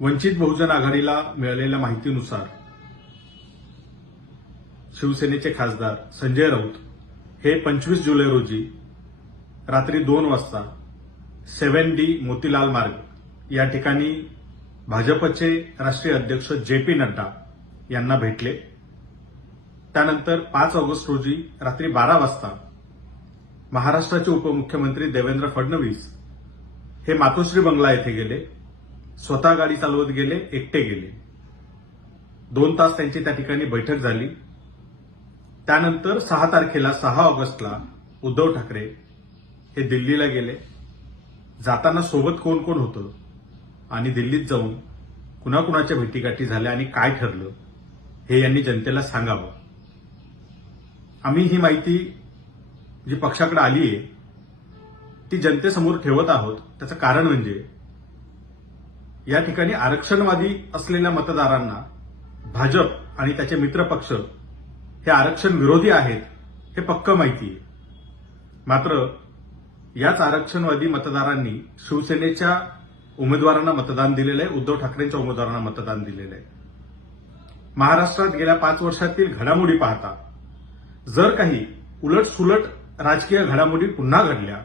वंचित बहुजन आघाडीला मिळालेल्या माहितीनुसार शिवसेनेचे खासदार संजय राऊत हे 25 जुलै रोजी रात्री 2 वाजता 7D मोतीलाल मार्ग या ठिकाणी भाजपचे राष्ट्रीय अध्यक्ष जे.पी. नड्डा यांना भेटले। त्यानंतर 5 ऑगस्ट रोजी रात्री 12 वाजता महाराष्ट्राचे उपमुख्यमंत्री देवेंद्र फडणवीस हे मातोश्री बंगला येथे गेले। स्वतः गाडी चालवत गेले, एकटे गेले। 2 तास त्यांची त्या ठिकाणी बैठक झाली। त्यानंतर 6 तारखेला 6 ऑगस्टला उद्धव ठाकरे हे दिल्लीला गेले। जाताना सोबत कोण कोण होतं आणि दिल्लीत जाऊन कुणाकुणाच्या भेटीगाठी झाल्या आणि काय ठरलं हे यांनी जनतेला सांगावं। आम्ही ही माहिती जी पक्षाकडे आली आहे ती जनतेसमोर ठेवत आहोत। त्याचं कारण म्हणजे या ठिकाणी आरक्षणवादी असलेल्या मतदारांना भाजप आणि त्याचे मित्रपक्ष हे आरक्षण विरोधी आहेत हे पक्क माहिती आहे। मात्र याच आरक्षणवादी मतदारांनी शिवसेनेच्या उमेदवारांना मतदान दिलेलं आहे, उद्धव ठाकरेंच्या उमेदवारांना मतदान दिलेलं आहे। महाराष्ट्रात गेल्या 5 वर्षातील घडामोडी पाहता जर काही उलटसुलट राजकीय घडामोडी पुन्हा घडल्या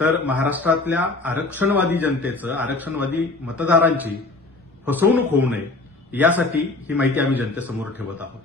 तर महाराष्ट्रातल्या आरक्षणवादी जनतेचं, आरक्षणवादी मतदारांची फसवणूक होऊ नये यासाठी ही माहिती आम्ही जनतेसमोर ठेवत आहोत।